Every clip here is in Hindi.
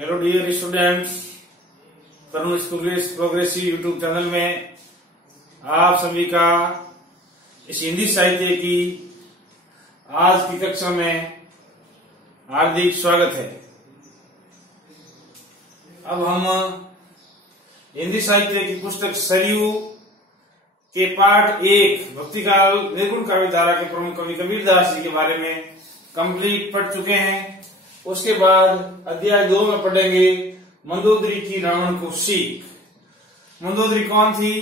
हेलो डियर स्टूडेंट्स, तरुण प्रोग्रेसिव यूट्यूब चैनल में आप सभी का इस हिंदी साहित्य की आज की कक्षा में हार्दिक स्वागत है। अब हम हिंदी साहित्य की पुस्तक सरयू के पाठ 1 भक्तिकाल निर्गुण काव्य धारा के प्रमुख कवि कबीरदास जी के बारे में कंप्लीट पढ़ चुके हैं। उसके बाद अध्याय 2 में पढ़ेंगे मंदोदरी की रावण को सीख। मंदोदरी कौन थी?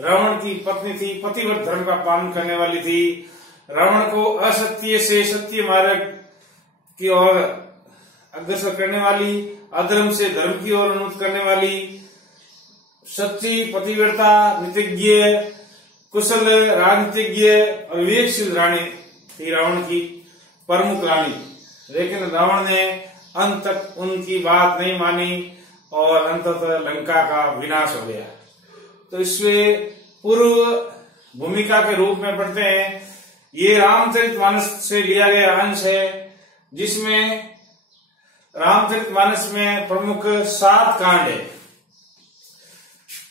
रावण की पत्नी थी, पतिव्रत धर्म का पालन करने वाली थी। रावण को असत्य से सत्य मार्ग की ओर अग्रसर करने वाली, अधर्म से धर्म की ओर उन्मुख करने वाली, सच्ची पतिव्रता, नीतिज्ञ, कुशल राजनीतिज्ञ और विवेकशील रानी थी रावण की प्रमुख रानी। लेकिन रावण ने अंत तक उनकी बात नहीं मानी और अंततः लंका का विनाश हो गया। तो इसमें पूर्व भूमिका के रूप में पढ़ते हैं। ये रामचरितमानस से लिया गया अंश है, जिसमें रामचरितमानस में प्रमुख 7 कांड है।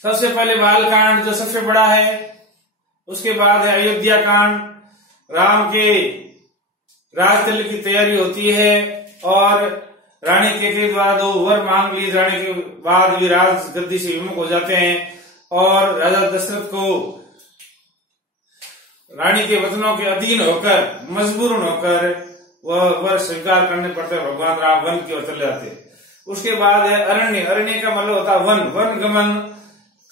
सबसे पहले बाल कांड जो सबसे बड़ा है, उसके बाद है अयोध्या कांड। राम के राजतल की तैयारी होती है और रानी के द्वारा 2 वर मांग लिए जाने के बाद भी राज गद्दी से विमुख हो जाते हैं और राजा दशरथ को रानी के वचनों के अधीन होकर, मजबूरन होकर वह वर स्वीकार करने पड़ते हैं। भगवान राम वन की ओर चले जाते। उसके बाद है अरण्य। अरण्य का मतलब होता वन। वन गमन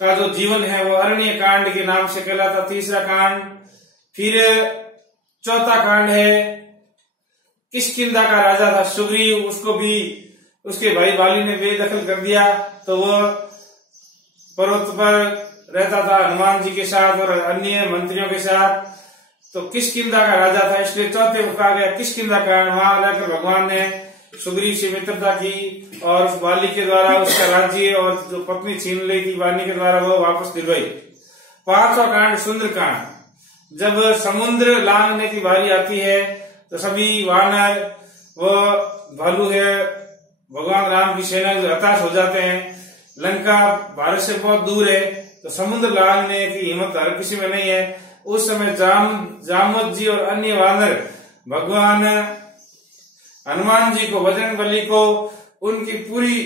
का जो जीवन है वो अरण्य कांड के नाम से कहलाता, तीसरा कांड। फिर चौथा कांड है किष्किंधा का राजा था सुग्रीव, उसको भी उसके भाई बाली ने बेदखल कर दिया, तो वह पर्वत पर रहता था हनुमान जी के साथ और अन्य मंत्रियों के साथ। तो किष्किंधा का राजा था, इसलिए चौथे को कहा गया किष्किंधा कांड। वहां रहकर भगवान ने सुग्रीव से मित्रता की और उस बाली के द्वारा उसका राज्य और जो पत्नी छीन ली थी बाली के द्वारा वो वापस दिलवाई। 5वां कांड सुंदर कांड। जब समुद्र लांघने की बारी आती है तो सभी वानर वो भालू है भगवान राम की सेना जो हताश हो जाते हैं। लंका भारत से बहुत दूर है, तो समुद्र लांघने की हिम्मत हर किसी में नहीं है। उस समय जामवत जी और अन्य वानर भगवान हनुमान जी को, बजरंगबली को, उनकी पूरी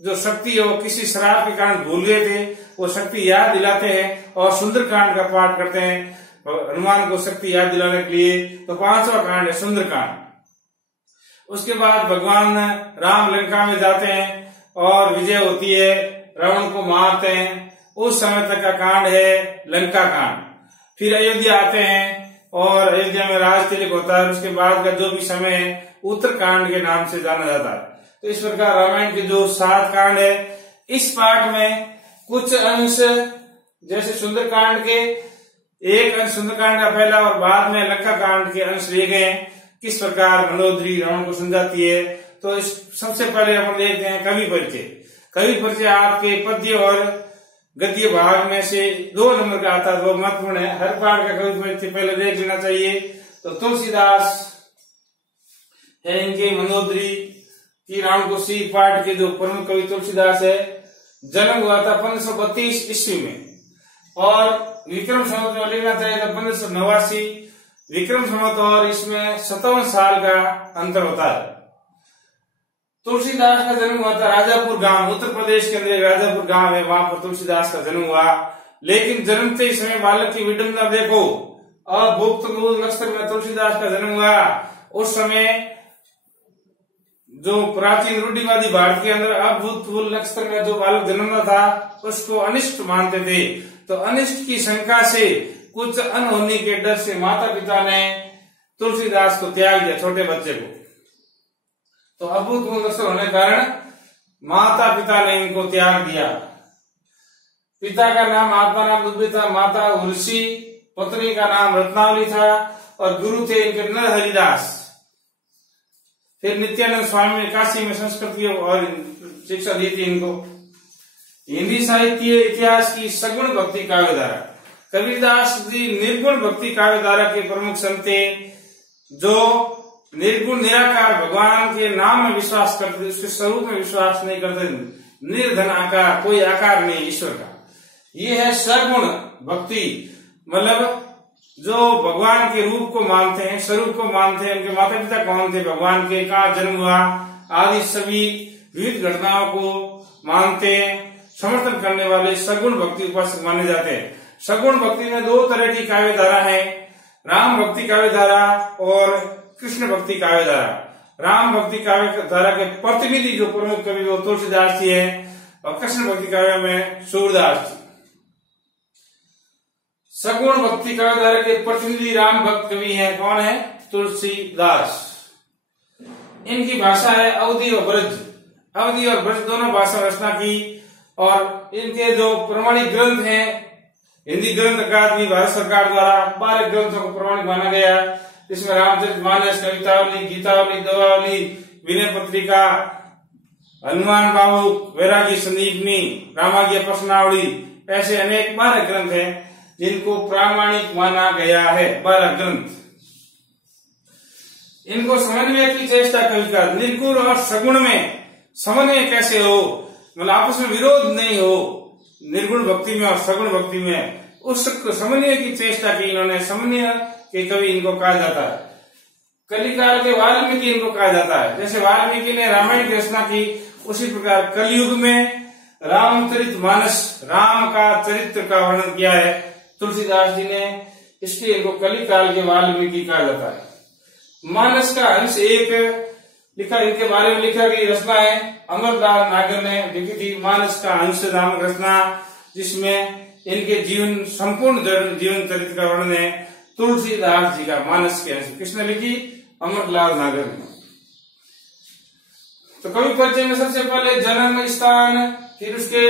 जो शक्ति है वो किसी श्राप के कारण भूल गए थे, वो शक्ति याद दिलाते हैं और सुंदरकांड का पाठ करते हैं हनुमान को शक्ति याद दिलाने के लिए। तो 5वां कांड है सुंदरकांड। उसके बाद भगवान राम लंका में जाते हैं और विजय होती है, रावण को मारते हैं। उस समय तक का कांड है लंका कांड। फिर अयोध्या आते हैं और अयोध्या में राज तिलक होता है। उसके बाद का जो भी समय है उत्तरकांड के नाम से जाना जाता है। तो इस प्रकार रामायण के जो 7 कांड है, इस पाठ में कुछ अंश जैसे सुंदरकांड के एक अंश सुंदरकांड का पहला और बाद में लंका कांड के अंश लिए गए। किस प्रकार मंदोदरी रावण को समझाती है, तो इस सबसे पहले हम देखते हैं कवि परिचय। कवि परिचय आपके पद्य और गद्य भाग में से 2 नंबर का आता है, वो महत्वपूर्ण है। हर पाठ का कवि परिचय पहले देख लेना चाहिए। तो तुलसीदास है, इनके मंदोदरी की रावण को सीख पाठ के जो प्रमुख कवि तुलसीदास है। जन्म हुआ था 1532 ईस्वी में और विक्रम संवत में लिखना चाहिए था 1589 विक्रम संवत, और इसमें 57 साल का अंतर होता है। तुलसीदास का जन्म हुआ था राजापुर गांव, उत्तर प्रदेश के अंदर राजापुर गांव है, वहां पर तुलसीदास का जन्म हुआ। लेकिन जन्मते ही समय बालक की विडंबना देखो। अभुक्त मूल नक्षत्र में तुलसीदास का जन्म हुआ। उस समय जो प्राचीन रूढ़िवादी भारत के अंदर अभूतपूर्व नक्षत्र में जो बालक जन्मना था उसको अनिष्ट मानते थे। तो अनिष्ट की शंका से, कुछ अनहोनी के डर से माता पिता ने तुलसीदास को त्याग दिया, छोटे बच्चे को। तो अभूतपूर्व नक्षत्र होने के कारण माता पिता ने इनको त्याग दिया। पिता का नाम आत्मा नाम दुबे था, माता उर्सी, पत्नी का नाम रत्नावली था और गुरु थे इनके नर हरिदास। फिर नित्यानंद स्वामी ने काशी में संस्कृत और शिक्षा दी थी इनको। हिंदी साहित्य इतिहास की सगुण भक्ति काव्य धारा। कबीरदास जी निर्गुण भक्ति काव्य धारा के प्रमुख संत थे, जो निर्गुण निराकार भगवान के नाम में विश्वास करते, उसके स्वरूप में विश्वास नहीं करते, निर्धन आकार, कोई आकार नहीं ईश्वर का। ये है सगुण भक्ति, मतलब जो भगवान के रूप को मानते हैं, स्वरूप को मानते हैं, उनके माता पिता कौन थे, भगवान के कहाँ जन्म हुआ आदि सभी विविध घटनाओं को मानते हैं, समर्थन करने वाले सगुण भक्ति उपासक माने जाते हैं। सगुण भक्ति में दो तरह की काव्य धारा है, राम भक्ति काव्य धारा और कृष्ण भक्ति काव्य धारा। राम भक्ति काव्य धारा के प्रतिनिधि जो प्रमुख कवि वो तुलसीदास जी है, और कृष्ण भक्ति काव्य में सूरदास जी। सगुण भक्ति काव्य धारा के प्रतिनिधि राम भक्त कवि हैं, कौन है, तुलसीदास। इनकी भाषा है अवधी और ब्रज, अवधी और ब्रज दोनों भाषा रचना की, और इनके जो प्रमाणिक ग्रंथ हैं, हिंदी ग्रंथ अकादमी भारत सरकार द्वारा 12 ग्रंथों को प्रमाणिक माना गया। इसमें रामचरितमानस, कवितावली, गीतावली, दवावली, विनय पत्रिका, हनुमान बाबू, वैरागी संदीपनी, रामाज्ञा प्रश्नावली, ऐसे अनेक 12 ग्रंथ हैं जिनको प्रामाणिक माना गया है। 12 ग्रंथ। इनको समन्वय की चेष्टा कवि का, निर्गुण और सगुण में समन्वय कैसे हो, मतलब आपस में विरोध नहीं हो, निर्गुण भक्ति में और सगुण भक्ति में, उस समन्वय की चेष्टा की इन्होंने। समन्वय के कवि इनको कहा जाता है। कलिकाल के वाल्मीकि इनको कहा जाता है। जैसे वाल्मीकि ने रामायण की रचना की, उसी प्रकार कलयुग में रामचरितमानस, राम का चरित्र का वर्णन किया है तुलसीदास जी ने, इसलिए इनको कलिकाल के वाल्मीकि कहा जाता है। मानस का अंश एक लिखा, इनके बारे में लिखा गई रचना है, अमरदास नागर ने लिखी थी मानस का अंश नामक रचना, जिसमें इनके जीवन, संपूर्ण जीवन चरित्र का वर्णन है। तुलसीदास जी का मानस के अंश किसने लिखी, अमरलाल नागर ने। तो कवि परिचय में सबसे पहले जन्म स्थान, फिर उसके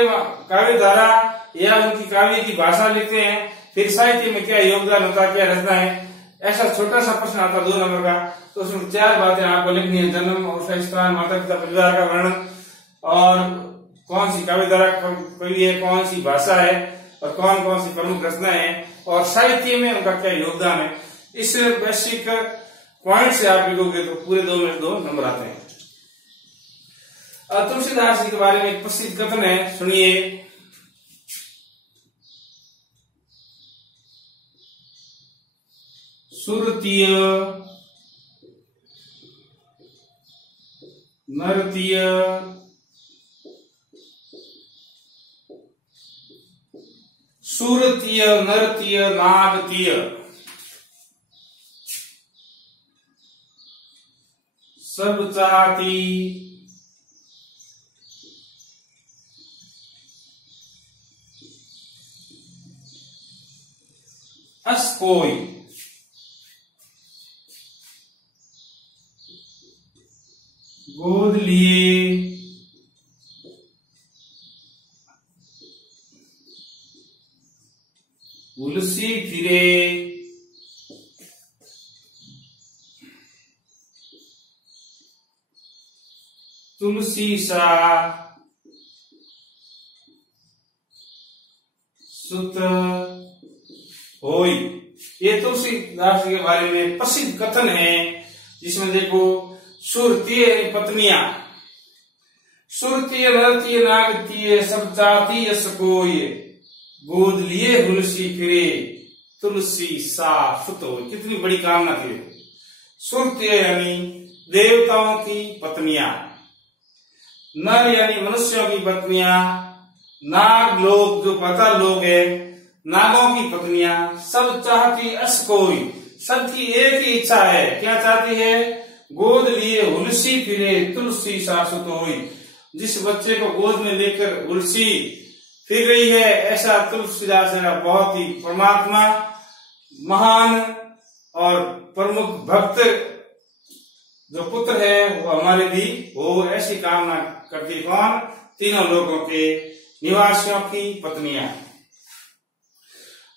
काव्य धारा या उनकी काव्य की भाषा लिखते हैं, फिर साहित्य में क्या योगदान होता, क्या रचना है। ऐसा छोटा सा प्रश्न आता 2 नंबर का, तो उसमें 4 बातें आपको लिखनी है, जन्म और उसका स्थान, माता पिता परिवार का वर्णन, और कौन सी काव्य धारा कवि है, कौन सी भाषा है, और कौन कौन सी प्रमुख रचना है, और साहित्य में उनका क्या योगदान है। इस बेसिक पॉइंट से आप लिखोगे तो पूरे 2 में 2 नंबर आते हैं। तुलसीदास जी के बारे में एक प्रसिद्ध कथन है, सुनिए। सुरतीय नरतीय सुरतीय नरतीय नागतीय सब चाहती अस कोई गोद लिए तुलसी फिरे तुलसी सा सुत होई। ये तुलसीदास जी के बारे में प्रसिद्ध कथन है, जिसमें देखो सुरतीय पत्नियां, सुरतीय नरतीय नागतीय सब चाहती यस कोई, गोद लिए तुलसी फिरे तुलसी सा सुत हो। कितनी बड़ी कामना थी। सुरतीय यानी देवताओं की पत्नियां, नर यानी मनुष्यों की पत्नियां, नाग लोग जो पाताल लोग है, नागों की पत्नियां, सब चाहती अस कोई, सबकी एक ही इच्छा है। क्या चाहती है, गोद लिए तुलसी फिरे तुलसी सासुत होई। जिस बच्चे को गोद में लेकर तुलसी फिर रही है, ऐसा तुलसीदास है बहुत ही परमात्मा महान और प्रमुख भक्त जो पुत्र है वो हमारे भी हो, ऐसी कामना करती कौन, तीनों लोगों के निवासियों की पत्नियां।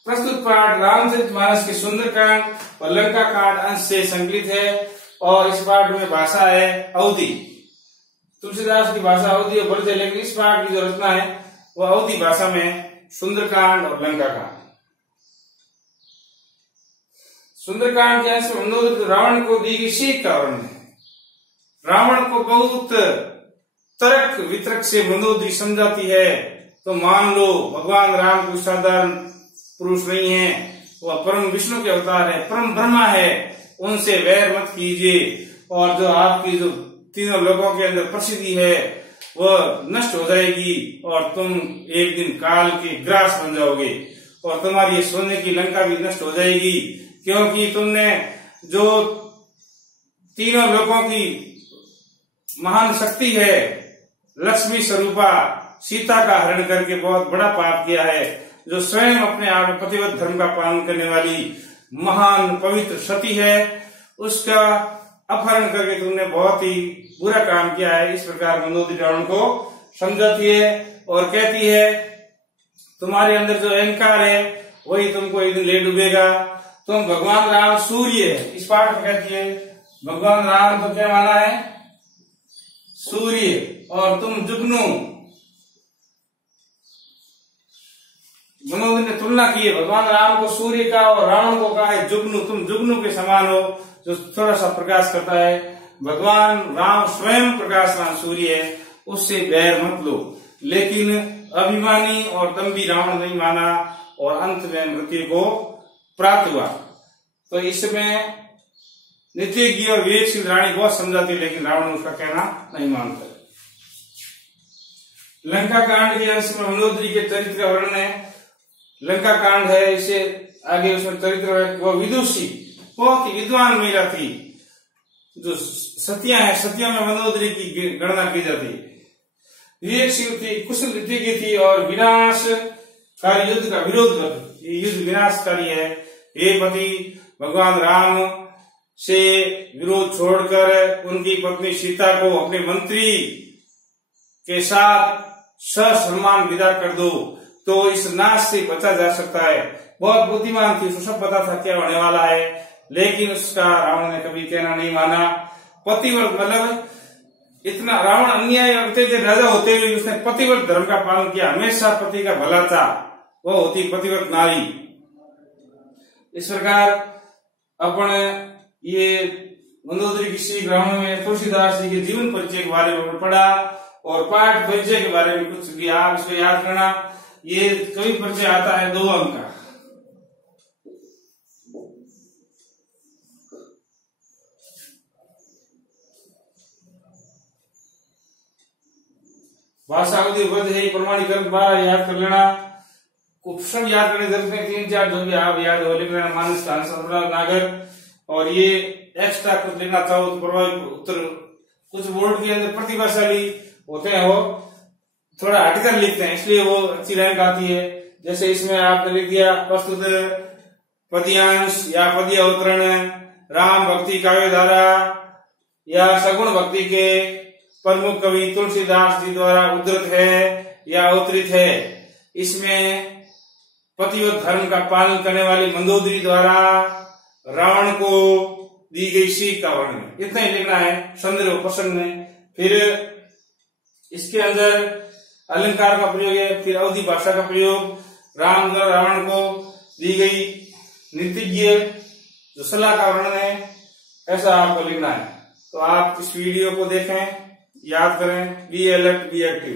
प्रस्तुत पाठ रामचरितमानस के सुंदरकांड और लंका कांड अंश से संकलित है, और इस पाठ में भाषा है अवधी। तुलसीदास की भाषा अवधी और ब्रज है, लेकिन इस पाठ की जो रचना है वो अवधी भाषा में सुंदरकांड और लंका कांड। सुंदरकांड के अंश में मंदोदरी रावण को दी गई सीख का वर्णन है। रावण को बहुत तर्क वितर्क से मंदोदरी समझाती है, तो मान लो भगवान राम कोई साधारण पुरुष नहीं है, वह परम विष्णु के अवतार है, परम ब्रह्मा है, उनसे वैर मत कीजिए, और जो आपकी जो तीनों लोगों के अंदर प्रसिद्धि है वह नष्ट हो जाएगी, और तुम एक दिन काल के ग्रास बन जाओगे, और तुम्हारी सोने की लंका भी नष्ट हो जाएगी, क्योंकि तुमने जो तीनों लोगों की महान शक्ति है लक्ष्मी स्वरूपा सीता का हरण करके बहुत बड़ा पाप किया है। जो स्वयं अपने आप पतिव्रत धर्म का पालन करने वाली महान पवित्र सती है, उसका अपहरण करके तुमने बहुत ही बुरा काम किया है। इस प्रकार मंदोदरी रावण को समझाती है और कहती है तुम्हारे अंदर जो अहंकार है वही तुमको एक दिन ले डूबेगा। तुम भगवान राम सूर्य है, इस पाठ में कहती है भगवान राम तो क्या माना है सूर्य, और तुम जुगनू। मनोदरी ने तुलना की है भगवान राम को सूर्य का और रावण को कहा है जुगनू, तुम जुगनू के समान हो जो थोड़ा सा प्रकाश करता है। भगवान राम स्वयं प्रकाशवान सूर्य है, उससे बैर मत लो। लेकिन अभिमानी और दम्भी रावण नहीं माना और अंत में मृत्यु को प्राप्त हुआ। तो इसमें नीतिज्ञ और विवेकशील रानी बहुत समझाती है, लेकिन रावण उसका कहना नहीं मानता। लंका कांड के अंश में मंदोदरी के चरित्र का वर्णन है। लंका कांड है, इसे आगे उसमें चरित्र है। वह विदुषी बहुत ही विद्वान महिला थी। जो सतियां है, सतियों में मंदोदरी की गणना की जाती है। विवेकशील थी, कुशल नीतिज्ञ थी और विनाशकारी युद्ध का विरोध करती। ये युद्ध विनाशकारी है। हे पति, भगवान राम से विरोध छोड़कर उनकी पत्नी सीता को अपने मंत्री के साथ ससम्मान विदा कर दो, तो इस नाश से बचा जा सकता है। बहुत बुद्धिमान थी, उसको सब पता था क्या होने वाला है, लेकिन उसका रावण ने कभी कहना नहीं माना। पतिव्रत मतलब इतना रावण अन्याय और अत्याचारी राजा होते हुए उसने पतिव्रत धर्म का पालन किया। हमेशा पति का भला चाह, वह होती पतिव्रत नारी। इस प्रकार अपन ये मंदोदरी की सीख रावण में तुलसीदास जी के जीवन परिचय के बारे में पढ़ा और पाठ परिचय के बारे में कुछ भी आप इसको याद करना। ये कवि परिचय आता है 2 अंक का। भाषा अवधि उपज है, प्रमाणीकरण 12 याद कर लेना। सब याद करने जरूरत है, 3-4 जो भी आप याद हो लिख लेना। मानस नागर। और ये एक्स्ट्रा कुछ लिखना चाहो तो प्रभावी उत्तर। कुछ बोर्ड के अंदर प्रतिभाशाली होते हैं, वो थोड़ा हटकर लिखते हैं, इसलिए वो अच्छी रैंक आती है। जैसे इसमें आपने लिख दिया प्रस्तुत पद्यांश या पद्य अवतरण राम भक्ति काव्य धारा या सगुण भक्ति के प्रमुख कवि तुलसीदास जी द्वारा उद्धृत है या अवतरित है। इसमें पतिव्रत धर्म का पालन करने वाली मंदोदरी द्वारा रावण को दी गई सीख का वर्णन, इतना ही लिखना है संदर्भ प्रसंग में। फिर इसके अंदर अलंकार का प्रयोग है, फिर अवधि भाषा का प्रयोग, राम द्वारा रावण को दी गई नीतिज्ञ जो सलाह का वर्णन है, ऐसा आपको लिखना है। तो आप इस वीडियो को देखें, याद करें, बी अलर्ट, बी एक्टिव।